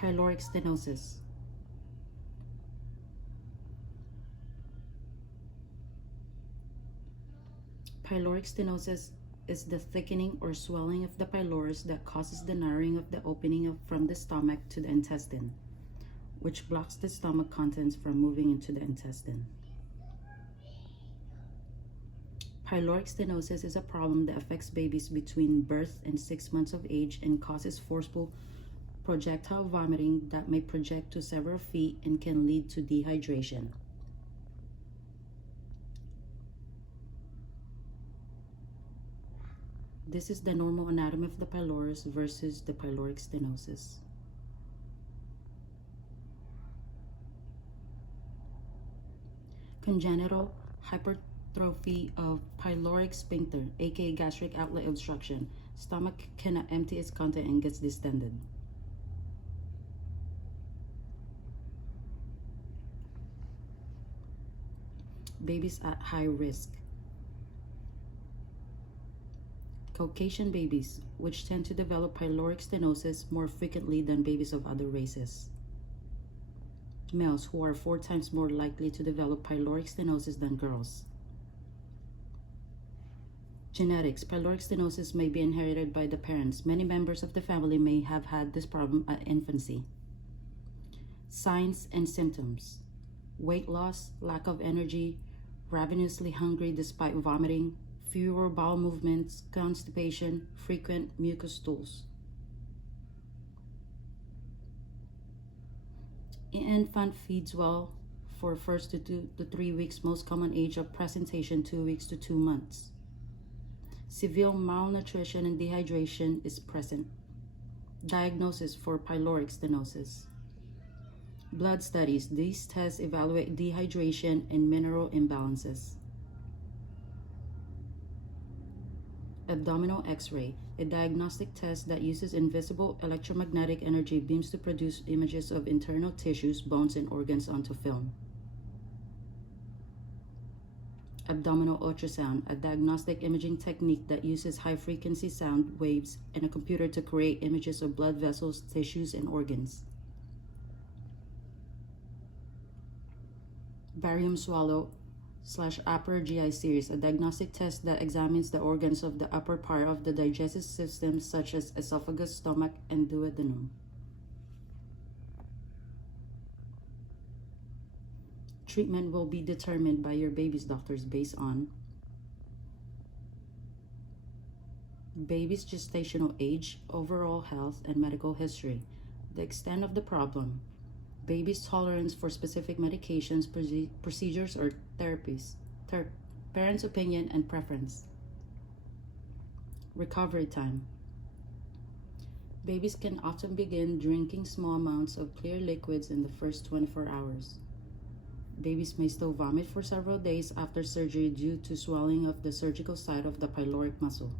Pyloric stenosis. Pyloric stenosis is the thickening or swelling of the pylorus that causes the narrowing of the opening from the stomach to the intestine, which blocks the stomach contents from moving into the intestine. Pyloric stenosis is a problem that affects babies between birth and 6 months of age and causes forceful projectile vomiting that may project to several feet and can lead to dehydration. This is the normal anatomy of the pylorus versus the pyloric stenosis. Congenital hypertrophy of pyloric sphincter, aka gastric outlet obstruction. Stomach cannot empty its content and gets distended. Babies at high risk. Caucasian babies, which tend to develop pyloric stenosis more frequently than babies of other races. Males, who are 4 times more likely to develop pyloric stenosis than girls. Genetics. Pyloric stenosis may be inherited by the parents. Many members of the family may have had this problem at infancy. Signs and symptoms. Weight loss, lack of energy, ravenously hungry despite vomiting, fewer bowel movements, constipation, frequent mucus stools. Infant feeds well for first to 2 to 3 weeks, most common age of presentation 2 weeks to 2 months. Severe malnutrition and dehydration is present. Diagnosis for pyloric stenosis. Blood studies. These tests evaluate dehydration and mineral imbalances. Abdominal X-ray, a diagnostic test that uses invisible electromagnetic energy beams to produce images of internal tissues, bones, and organs onto film. Abdominal ultrasound, a diagnostic imaging technique that uses high-frequency sound waves and a computer to create images of blood vessels, tissues, and organs. Barium swallow / upper GI series, a diagnostic test that examines the organs of the upper part of the digestive system, such as esophagus, stomach, and duodenum. Treatment will be determined by your baby's doctors based on baby's gestational age, overall health, and medical history, the extent of the problem, baby's tolerance for specific medications, procedures, or therapies, parents' opinion and preference. Recovery time. Babies can often begin drinking small amounts of clear liquids in the first 24 hours. Babies may still vomit for several days after surgery due to swelling of the surgical site of the pyloric muscle.